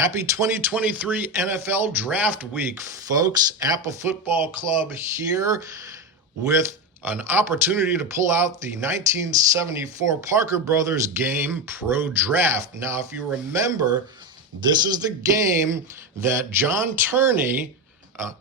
Happy 2023 NFL Draft Week, folks. APBA Football Club here with an opportunity to pull out the 1974 Parker Brothers game Pro Draft. Now, if you remember, this is the game that John Turney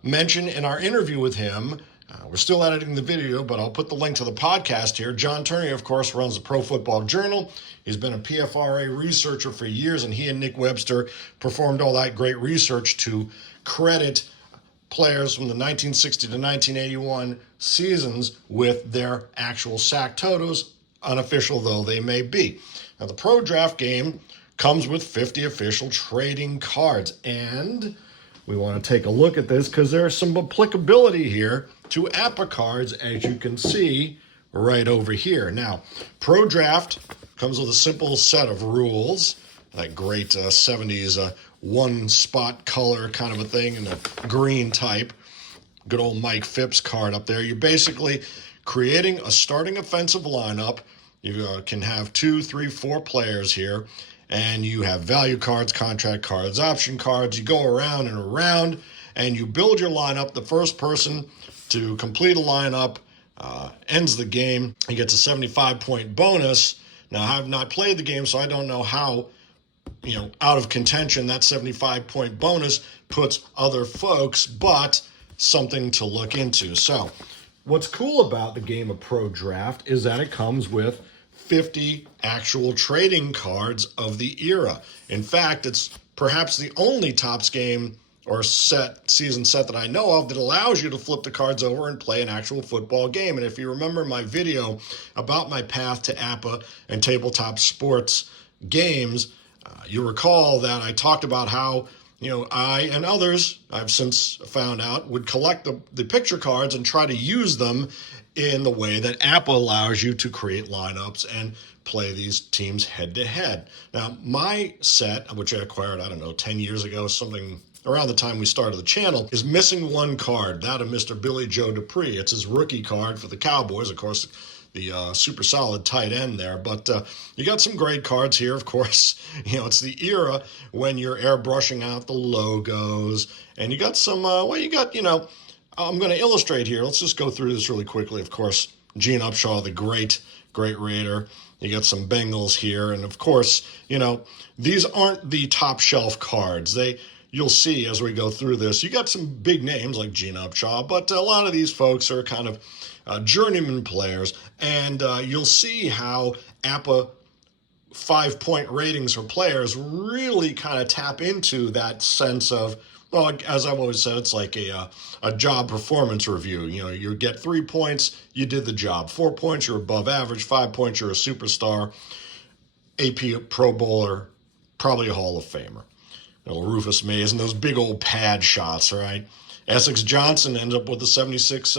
mentioned in our interview with him. We're still editing the video, but I'll put the link to the podcast here. John Turney, of course, runs the Pro Football Journal. He's been a PFRA researcher for years, and he and Nick Webster performed all that great research to credit players from the 1960 to 1981 seasons with their actual sack totals, unofficial though they may be. Now, the Pro Draft game comes with 50 official trading cards, and we want to take a look at this because there's some applicability here to APBA cards, as you can see right over here. Now, Pro Draft comes with a simple set of rules, that great 70s one-spot color kind of a thing in a green type. Good old Mike Phipps card up there. You're basically creating a starting offensive lineup. You can have 2, 3, 4 players here, and you have value cards, contract cards, option cards. You go around and around, and you build your lineup. The first person to complete a lineup ends the game. He gets a 75-point bonus. Now, I have not played the game, so I don't know how, out of contention that 75-point bonus puts other folks, but something to look into. So what's cool about the game of Pro Draft is that it comes with 50 actual trading cards of the era. In fact, it's perhaps the only Topps game or season set that I know of that allows you to flip the cards over and play an actual football game. And if you remember my video about my path to APBA and tabletop sports games, you recall that I talked about how I and others, I've since found out, would collect the picture cards and try to use them in the way that APBA allows you to create lineups and play these teams head-to-head. Now, my set, which I acquired, 10 years ago, something around the time we started the channel, is missing one card, that of Mr. Billy Joe Dupree. It's his rookie card for the Cowboys, of course, the super solid tight end there. But you got some great cards here, of course. It's the era when you're airbrushing out the logos. And you got some, I'm going to illustrate here. Let's just go through this really quickly. Of course, Gene Upshaw, the great Raider. You got some Bengals here. And, of course, these aren't the top shelf cards. You'll see as we go through this, you got some big names like Gene Upshaw, but a lot of these folks are kind of journeyman players, and you'll see how APBA 5-point ratings for players really kind of tap into that sense of, well, as I've always said, it's like a job performance review. You get 3 points, you did the job. 4 points, you're above average. 5 points, you're a superstar. AP Pro Bowler, probably a Hall of Famer. Rufus Mays and those big old pad shots, right? Essex Johnson ends up with the 76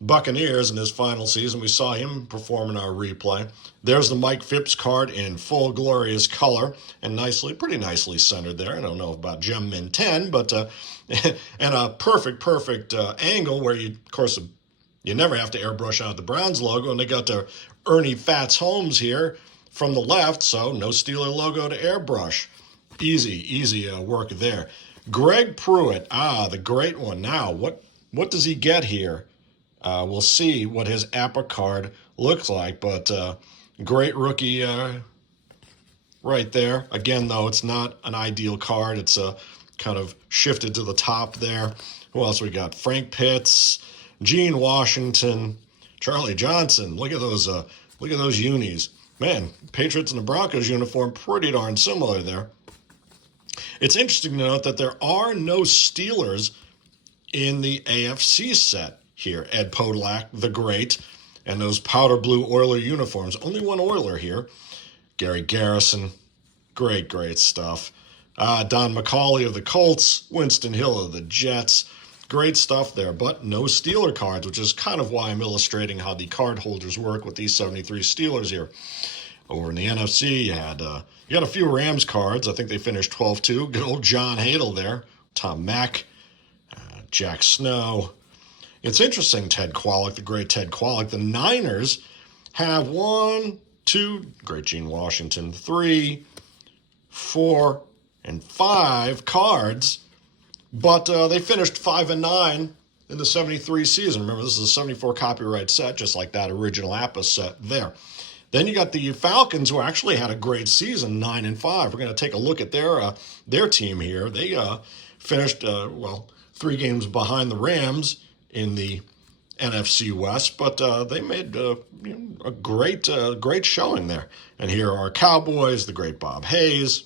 Buccaneers in his final season. We saw him perform in our replay. There's the Mike Phipps card in full glorious color and pretty nicely centered there. I don't know about Gem Min 10, but and a perfect angle where you never have to airbrush out the Browns logo, and they got their Ernie Fats Holmes here from the left, so no Steeler logo to airbrush. Easy work there. Greg Pruitt, the great one. Now, what does he get here? We'll see what his APBA card looks like, but great rookie right there. Again, though, it's not an ideal card. It's kind of shifted to the top there. Who else we got? Frank Pitts, Gene Washington, Charlie Johnson. Look at those unis. Man, Patriots and the Broncos uniform pretty darn similar there. It's interesting to note that there are no Steelers in the AFC set here. Ed Podolak, the great, and those powder blue Oiler uniforms. Only one Oiler here. Gary Garrison, great stuff. Don McCauley of the Colts, Winston Hill of the Jets. Great stuff there, but no Steeler cards, which is kind of why I'm illustrating how the card holders work with these 73 Steelers here. Over in the NFC, you got a few Rams cards. I think they finished 12-2. Good old John Hadle there. Tom Mack, Jack Snow. It's interesting, Ted Kwolek, the great Ted Kwolek. The Niners have 1, 2, great Gene Washington, 3, 4, cards, but they finished 5-9 in the 73 season. Remember, this is a 74 copyright set, just like that original APBA set there. Then you got the Falcons, who actually had a great season, 9-5. We're going to take a look at their team here. They finished 3 games behind the Rams in the NFC West, but they made a great showing there. And here are Cowboys, the great Bob Hayes,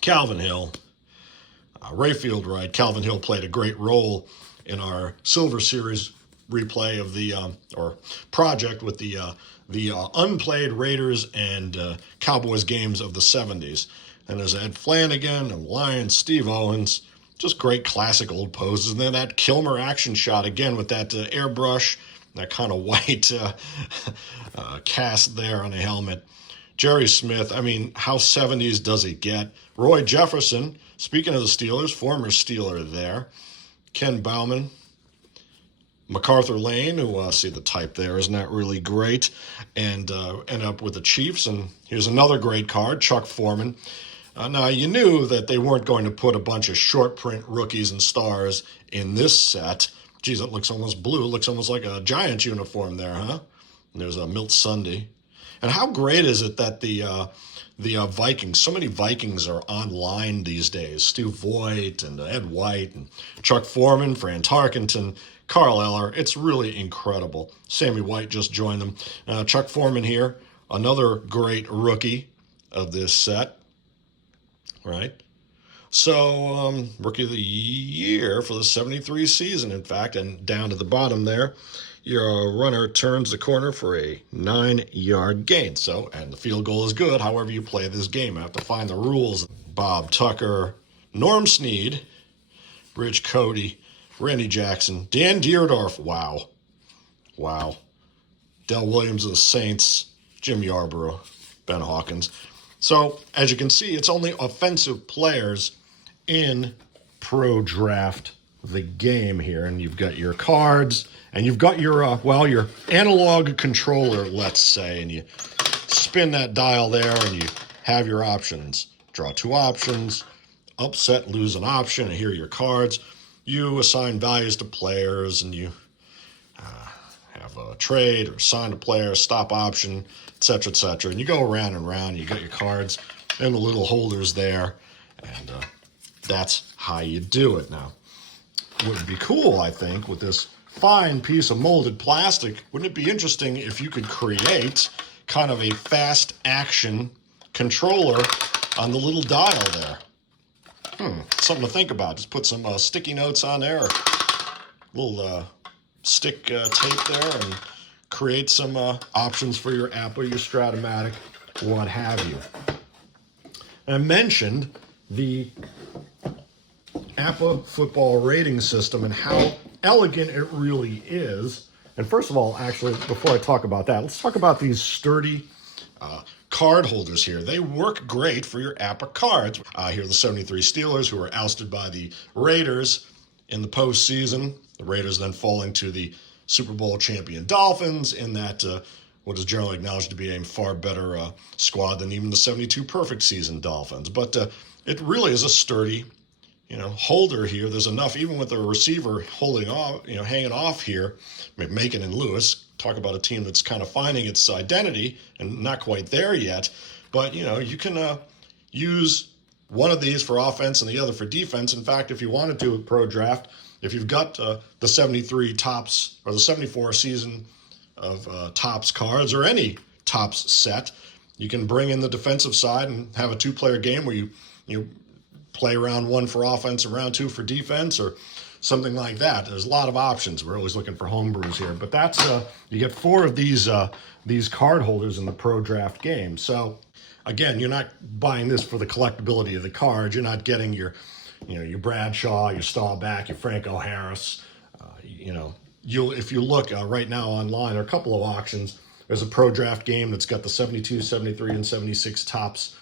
Calvin Hill, Rayfield Wright. Calvin Hill played a great role in our Silver Series replay of the or project with the unplayed Raiders and Cowboys games of the 70s. And there's Ed Flanagan and Lions, Steve Owens, just great classic old poses. And then that Kilmer action shot again with that airbrush, that kind of white cast there on the helmet. Jerry Smith, I mean, how 70s does it get? Roy Jefferson, speaking of the Steelers, former Steeler there. Ken Bauman, MacArthur Lane, who see the type there, isn't that really great? And end up with the Chiefs. And here's another great card, Chuck Foreman. Now, you knew that they weren't going to put a bunch of short print rookies and stars in this set. Geez, it looks almost blue. It looks almost like a Giants uniform there, huh? And there's a Milt Sunday. And how great is it that the Vikings, so many Vikings are online these days. Stu Voigt and Ed White and Chuck Foreman, Fran Tarkenton, Carl Eller. It's really incredible. Sammy White just joined them. Chuck Foreman here, another great rookie of this set, right? So rookie of the year for the 73 season, in fact, and down to the bottom there, your runner turns the corner for a 9-yard gain. So, and the field goal is good, however you play this game. I have to find the rules. Bob Tucker, Norm Snead, Rich Cody, Randy Jackson, Dan Deerdorf, wow. Del Williams of the Saints, Jim Yarborough, Ben Hawkins. So, as you can see, it's only offensive players in Pro Draft the game here. And you've got your cards, and you've got your, your analog controller, let's say, and you spin that dial there, and you have your options. Draw 2 options, upset, lose an option, and here are your cards. You assign values to players, and you have a trade or assign a player, stop option, etc., etc. And you go around and around, and you got your cards and the little holders there, and that's how you do it. Now, what would be cool, I think, with this fine piece of molded plastic, wouldn't it be interesting if you could create kind of a fast action controller on the little dial there? Something to think about. Just put some sticky notes on there, or a little stick tape there, and create some options for your APBA, your Stratomatic, what have you. And I mentioned the APBA football rating system and how elegant it really is. And first of all, actually, before I talk about that, let's talk about these sturdy card holders here. They work great for your APBA cards. Here are the 73 Steelers, who were ousted by the Raiders in the postseason. The Raiders then falling to the Super Bowl champion Dolphins in that what is generally acknowledged to be a far better squad than even the 72 perfect season Dolphins. But it really is a sturdy, holder here. There's enough, even with the receiver holding off, hanging off here. Macon and Lewis, talk about a team that's kind of finding its identity and not quite there yet. But, you can use one of these for offense and the other for defense. In fact, if you want to do a pro draft, if you've got the 73 tops or the 74 season of tops cards or any tops set, you can bring in the defensive side and have a 2-player game where you play round 1 for offense and round 2 for defense, or something like that. There's a lot of options. We're always looking for homebrews here, but that's you get 4 of these card holders in the pro draft game. So again, you're not buying this for the collectability of the cards. You're not getting your your Bradshaw, your Staubach, your Franco Harris. If you look right now online, there are a couple of auctions. There's a pro draft game that's got the 72, 73, and 76 tops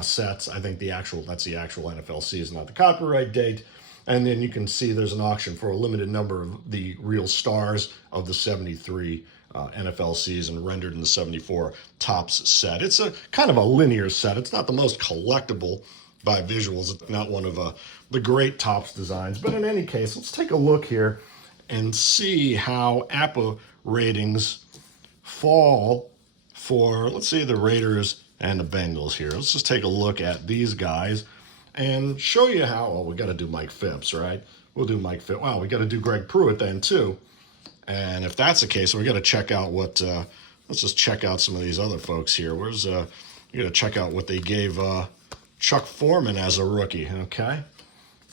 sets. I think that's the actual NFL season, not the copyright date. And then you can see there's an auction for a limited number of the real stars of the 73 NFL season rendered in the 74 tops set. It's a kind of a linear set. It's not the most collectible, by visuals. It's not one of the great Topps designs. But in any case, let's take a look here and see how APBA ratings fall for, let's say, the Raiders and the Bengals here. Let's just take a look at these guys and show you how, well, we got to do Mike Phipps, right? We'll do Mike Phipps. Wow, we got to do Greg Pruitt then, too. And if that's the case, we got to check out what, let's just check out some of these other folks here. We got to check out what they gave Chuck Foreman as a rookie, okay?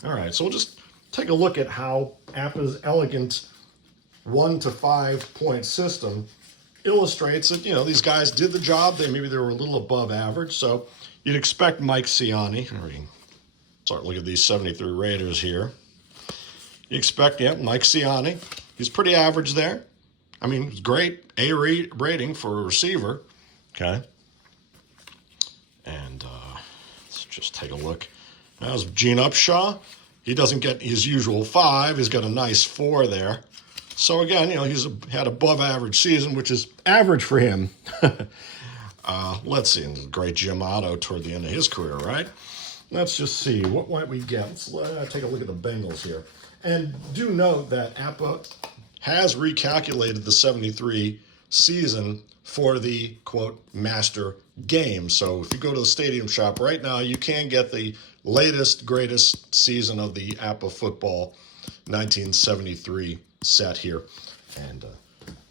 All right, so we'll just take a look at how APBA's elegant 1 to 5 point system illustrates that, these guys did the job. Maybe they were a little above average. So you'd expect Mike Siani. Start looking at these 73 Raiders here. You expect, Mike Siani. He's pretty average there. I mean, it's great. A rating for a receiver. Okay. And let's just take a look. That's Gene Upshaw. He doesn't get his usual 5. He's got a nice 4 there. So again, he's had above average season, which is average for him. Let's see, great Jim Otto toward the end of his career, right? Let's just see, what might we get? Let's take a look at the Bengals here. And do note that APBA has recalculated the 73 season for the, quote, master game. So if you go to the Stadium Shop right now, you can get the latest, greatest season of the APBA Football 1973 set here. And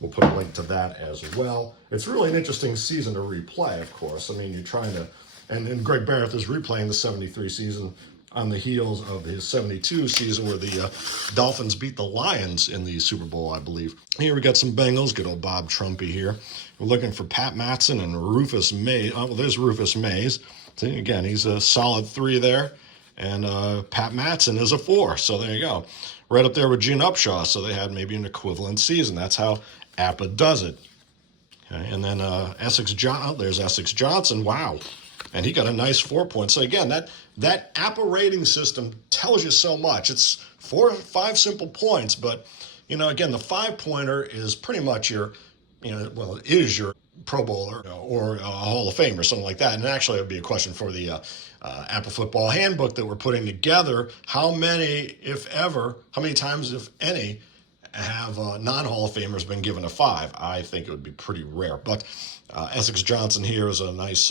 we'll put a link to that as well. It's really an interesting season to replay, of course. I mean, you're trying to, and Greg Barrett is replaying the 73 season on the heels of his 72 season where the Dolphins beat the Lions in the Super Bowl, I believe. Here we got some Bengals, good old Bob Trumpy here. We're looking for Pat Matson and Rufus Mays. Oh, well, there's Rufus Mays. See, again, he's a solid 3 there. And Pat Matson is a 4, so there you go. Right up there with Gene Upshaw, so they had maybe an equivalent season. That's how APBA does it. Okay, and then there's Essex Johnson. Wow. And he got a nice 4 points. So again, that APBA rating system tells you so much. It's 4 or 5 simple points, but again, the 5-pointer is pretty much your, it is your Pro Bowler or a Hall of Fame or something like that. And actually, it would be a question for the APBA Football Handbook that we're putting together. How many, if ever, how many times, if any, have non-Hall of Famers been given a 5? I think it would be pretty rare. But Essex Johnson here is a nice,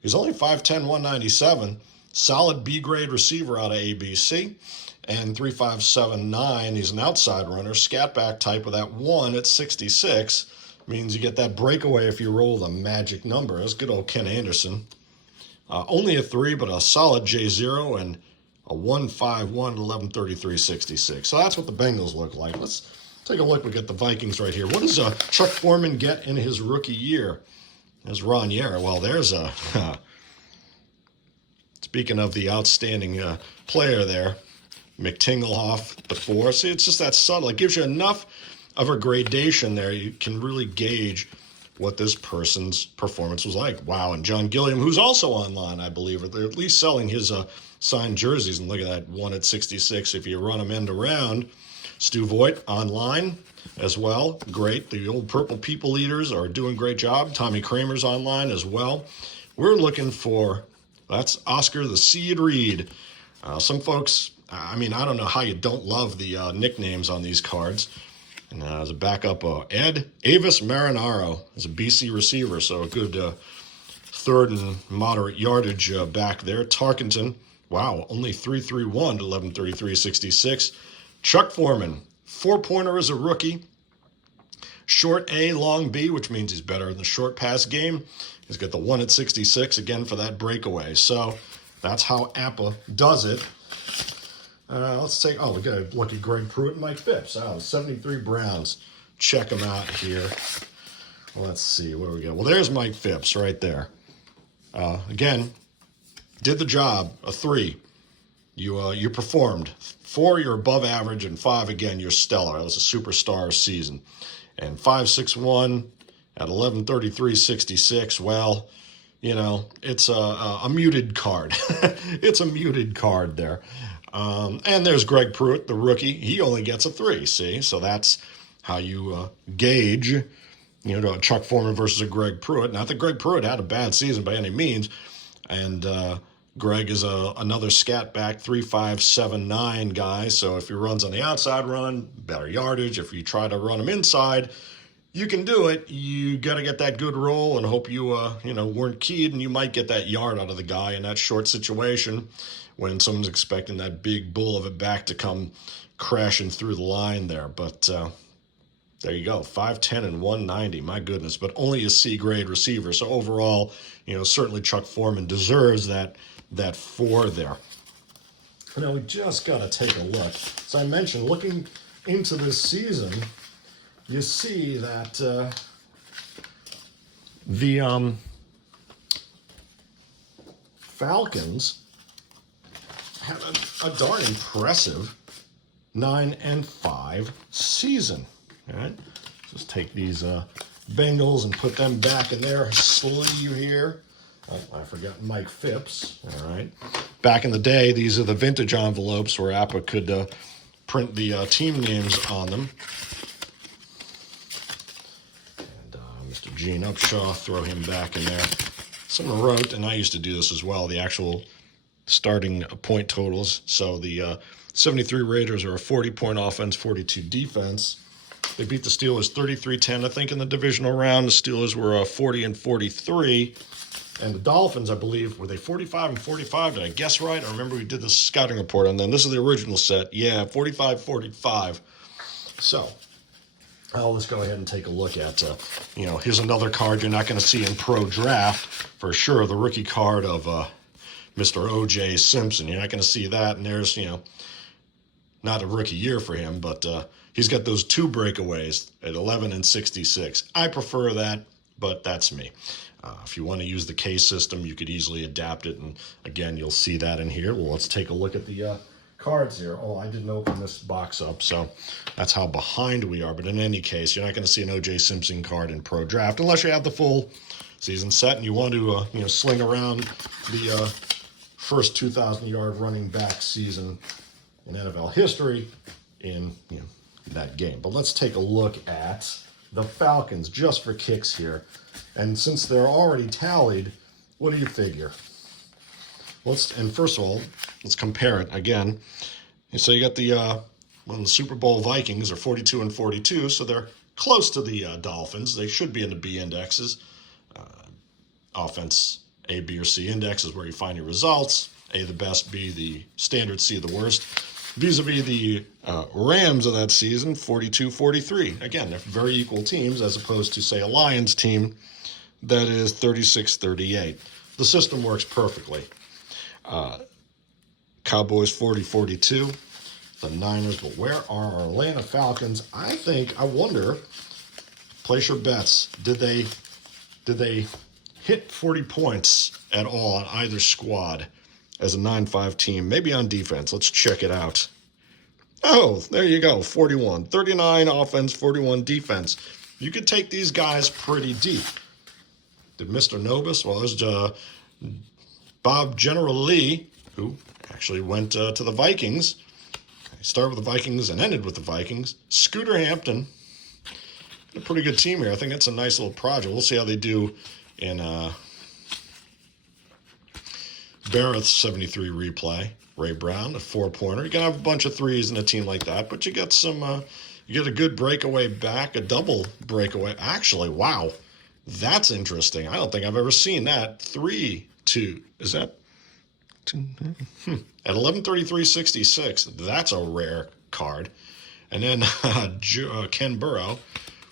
he's only 5'10", 197, solid B-grade receiver out of ABC. And 3.579, he's an outside runner, scat back type with that 1 at 66. Means you get that breakaway if you roll the magic number. That's good old Ken Anderson. Only a 3, but a solid J0 and a 1.51 at 11.33.66. So that's what the Bengals look like. Let's take a look. We got the Vikings right here. What does Chuck Foreman get in his rookie year? There's Ron Yara. Well, there's a... Speaking of the outstanding player there, McTinglehoff, the 4. See, it's just that subtle. It gives you enough of a gradation there. You can really gauge what this person's performance was like. Wow, and John Gilliam, who's also online, I believe, or they're at least selling his signed jerseys. And look at that, 1 at 66 if you run them end around. Stu Voigt online as well. Great. The old Purple People Eaters are doing a great job. Tommy Kramer's online as well. We're looking for, that's Oscar the Seed Reed. Some folks, I mean, I don't know how you don't love the nicknames on these cards. And as a backup, Ed Avis Marinaro is a BC receiver, so a good third and moderate yardage back there. Tarkenton, wow, only 3.31 to 11.33.66. Chuck Foreman, 4-pointer as a rookie. Short A, long B, which means he's better in the short pass game. He's got the 1 at 66 again for that breakaway. So that's how APBA does it. Let's take, we got to look at Greg Pruitt and Mike Phipps. 73 Browns. Check them out here. Let's see, what do we got? Well, there's Mike Phipps right there. Again, did the job, a 3. You performed. 4, you're above average, and 5, again, you're stellar. That was a superstar season. And 5.61 at 11.33.66, well, it's a muted card. It's a muted card there. And there's Greg Pruitt, the rookie. He only gets a 3, see? So that's how you gauge, Chuck Foreman versus a Greg Pruitt. Not that Greg Pruitt had a bad season by any means. And Greg is another scat back, 3.579 guy. So if he runs on the outside run, better yardage. If you try to run him inside, you can do it. You got to get that good roll and hope you weren't keyed, and you might get that yard out of the guy in that short situation when someone's expecting that big bull of a back to come crashing through the line there. But there you go, 5'10" and 190, my goodness, but only a C-grade receiver. So overall, certainly Chuck Foreman deserves that 4 there. Now we just got to take a look. As I mentioned, looking into this season, you see that the Falcons had a darn impressive 9-5 season. All right, just take these Bengals and put them back in their sleeve here. Oh, I forgot Mike Phipps. All right, back in the day, these are the vintage envelopes where APBA could print the team names on them. Mr. Gene Upshaw, throw him back in there. Someone wrote, and I used to do this as well, the actual starting point totals. So the 73 Raiders are a 40-point offense, 42 defense. They beat the Steelers 33-10, I think, in the divisional round. The Steelers were 40-43. And the Dolphins, I believe, were they 45-45? Did I guess right? I remember we did this scouting report on them. This is the original set. Yeah, 45-45. So let's go ahead and take a look at, here's another card you're not going to see in Pro Draft for sure. The rookie card of Mr. O.J. Simpson. You're not going to see that. And there's, not a rookie year for him, but he's got those 2 breakaways at 11 and 66. I prefer that, but that's me. If you want to use the K system, you could easily adapt it. And again, you'll see that in here. Well, let's take a look at the cards here. Oh, I didn't open this box up, so that's how behind we are. But in any case, you're not going to see an O.J. Simpson card in Pro Draft unless you have the full season set and you want to, sling around the first 2,000-yard running back season in NFL history in that game. But let's take a look at the Falcons just for kicks here. And since they're already tallied, what do you figure? And first of all, let's compare it again. So you got the Super Bowl Vikings are 42-42, so they're close to the Dolphins. They should be in the B indexes. Offense A, B, or C index is where you find your results. A the best, B the standard, C the worst. Vis-a-vis the Rams of that season, 42-43. Again, they're very equal teams as opposed to, say, a Lions team that is 36-38. The system works perfectly. Cowboys 40-42. The Niners, but where are our Atlanta Falcons? I wonder, place your bets. Did they hit 40 points at all on either squad as a 9-5 team? Maybe on defense. Let's check it out. Oh, there you go. 41. 39 offense, 41 defense. You could take these guys pretty deep. Did Mr. Nobis? Well, there's Bob General Lee, who actually went to the Vikings. He started with the Vikings and ended with the Vikings. Scooter Hampton. A pretty good team here. I think that's a nice little project. We'll see how they do in Barrett's 73 replay. Ray Brown, a 4-pointer. You can have a bunch of threes in a team like that, but you got some, you get a good breakaway back, a double breakaway. Actually, wow, that's interesting. I don't think I've ever seen that. 3-2. Is that? At 11:33:66, that's a rare card. And then Ken Burrow,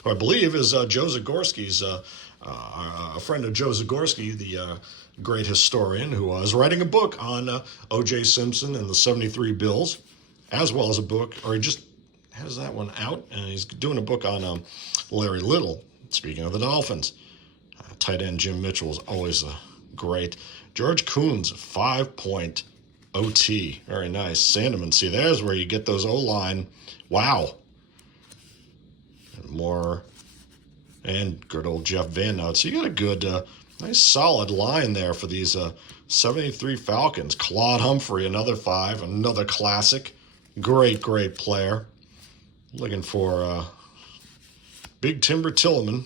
who I believe is Joe Zagorski's, a friend of Joe Zagorski, the great historian, who was writing a book on O.J. Simpson and the 73 Bills, as well as a book, or he just has that one out, and he's doing a book on Larry Little, speaking of the Dolphins. Tight end Jim Mitchell is always great. George Coons, 5-point OT. Very nice. Sandeman, see, there's where you get those O-line. Wow. And more. And good old Jeff Van Note. So you got a good, nice solid line there for these 73 Falcons. Claude Humphrey, another 5, another classic. Great, great player. Looking for Big Timber Tillman.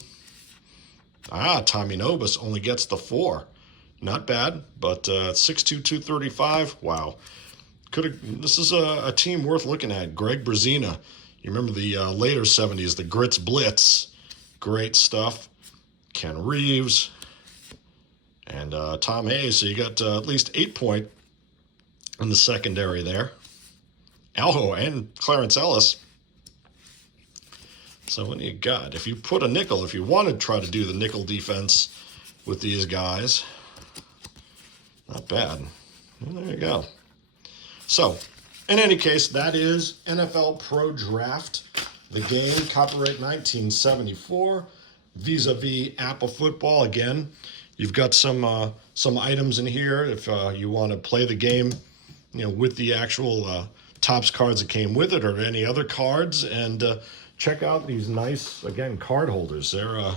Tommy Nobis only gets the 4. Not bad, but 6'2", 235. Wow. This is a team worth looking at. Greg Brzezina. You remember the later 70s, the Grits Blitz. Great stuff. Ken Reeves. And Tom Hayes. So you got at least 8 point in the secondary there. Alho and Clarence Ellis. So what do you got? If you put a nickel, if you want to try to do the nickel defense with these guys, not bad. Well, there you go. So, in any case, that is NFL Pro Draft. The game, copyright 1974, vis-a-vis APBA Football. Again, you've got some items in here if you want to play the game, with the actual Topps cards that came with it or any other cards, and check out these nice, again, card holders. They're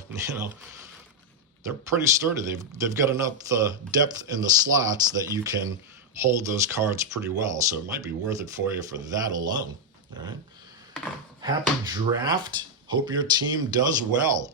they're pretty sturdy. They've got enough depth in the slots that you can hold those cards pretty well. So it might be worth it for you for that alone. All right. Happy draft. Hope your team does well.